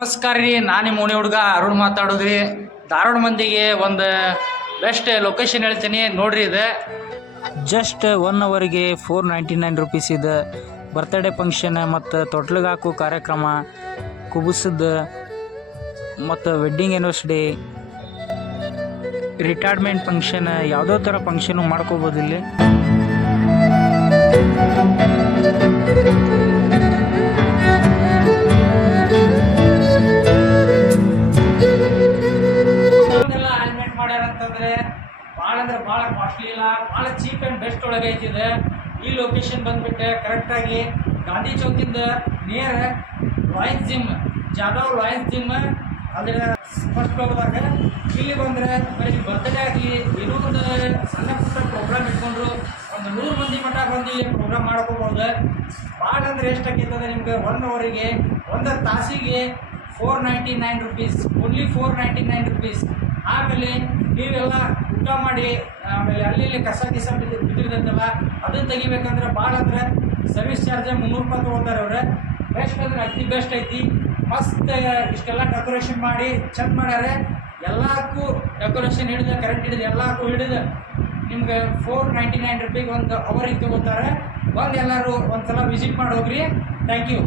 ನಮಸ್ಕಾರ ರೀ, ನಾನು ನಿಮ್ಮ ಓಣಿ ಹುಡುಗ ಅರುಣ್ ಮಾತಾಡೋದ್ರಿ. ಧಾರವಾಡ ಮಂದಿಗೆ ಒಂದು ಬೆಸ್ಟ್ ಲೊಕೇಶನ್ ಹೇಳ್ತೀನಿ ನೋಡ್ರಿ. ಇದು ಜಸ್ಟ್ 1 ಅವರ್ಗೆ 499 ರುಪೀಸ್ ಇದೆ. ಬರ್ತ್ಡೇ ಫಂಕ್ಷನ್ ಮತ್ತು ತೊಟ್ಲಿಗೆ ಹಾಕೋ ಕಾರ್ಯಕ್ರಮ, ಕುಬುಸದ ಮತ್ತು ವೆಡ್ಡಿಂಗ್ ಆ್ಯನಿವರ್ಸರಿ, ರಿಟೈರ್ಮೆಂಟ್ ಫಂಕ್ಷನ್, ಯಾವುದೋ ಥರ ಫಂಕ್ಷನು ಮಾಡ್ಕೋಬೋದು ಇಲ್ಲಿ. ಮಾಡ್ಯಾರಂತಂದ್ರೆ ಭಾಳ ಅಂದ್ರೆ ಭಾಳ ಕಾಸ್ಟ್ಲಿ ಇಲ್ಲ, ಭಾಳ ಚೀಪ್ ಆ್ಯಂಡ್ ಬೆಸ್ಟ್ ಒಳಗೆ ಐತಿದೆ. ಈ ಲೊಕೇಶನ್ ಬಂದ್ಬಿಟ್ಟೆ ಕರೆಕ್ಟಾಗಿ ಗಾಂಧಿ ಚೌಕಿಂದ near Lions gym, Jadhav Lions gym ಅದರ ಫಸ್ಟ್ ಫ್ಲೋರ್ದಾಗ. ಇಲ್ಲಿ ಬಂದರೆ ಬರೀ ಬರ್ತ್ಡೇ ಆಗಲಿ ಏನೋ ಒಂದು ಸಣ್ಣ ಪುಟ್ಟ ಪ್ರೋಗ್ರಾಮ್ ಇಟ್ಕೊಂಡ್ರು ಒಂದು 100 ಮಂದಿ ಮಟ್ಟ ಬಂದು ಇಲ್ಲಿ ಪ್ರೋಗ್ರಾಮ್ ಮಾಡ್ಕೋಬೋದು. ಭಾಳ ಅಂದ್ರೆ ಎಷ್ಟಾಗೈತದೆ ನಿಮ್ಗೆ 1 ಅವರಿಗೆ, 1 ತಾಸಿಗೆ 499 ರುಪೀಸ್, ಓನ್ಲಿ 499 ರುಪೀಸ್. ಆಮೇಲೆ ನೀವೆಲ್ಲ ಊಟ ಮಾಡಿ ಆಮೇಲೆ ಅಲ್ಲಿ ಕಸ ಗಿಸ ಬಿದ್ದಿರ್ತೈತಲ್ಲ ಅದನ್ನು ತೆಗಿಬೇಕಂದ್ರೆ ಭಾಳ ಅಂದ್ರೆ ಸರ್ವಿಸ್ ಚಾರ್ಜ್ 300 ರೂಪಾಯಿ ತೊಗೊಳ್ತಾರೆ ಅವ್ರೆ. ಬೆಸ್ಟ್ ಅಂದ್ರೆ ಅತಿ ಬೆಸ್ಟ್ ಐತಿ. ಮಸ್ತ್ ಇಷ್ಟೆಲ್ಲ ಡೆಕೋರೇಷನ್ ಮಾಡಿ ಚೆಕ್ ಮಾಡ್ಯಾರೆ. ಎಲ್ಲಕ್ಕೂ ಡೆಕೋರೇಷನ್ ಹಿಡಿದು ಕರೆಂಟ್ ಹಿಡಿದು ಎಲ್ಲಕ್ಕೂ ಹಿಡಿದು ನಿಮ್ಗೆ 499 ರೂಪಾಯಿಗೆ 1 ಅವರಿಗೆ ತೊಗೋತಾರೆ. ಎಲ್ಲರೂ ಒಂದ್ಸಲ ವಿಸಿಟ್ ಮಾಡಿ ಹೋಗ್ರಿ. Thank you.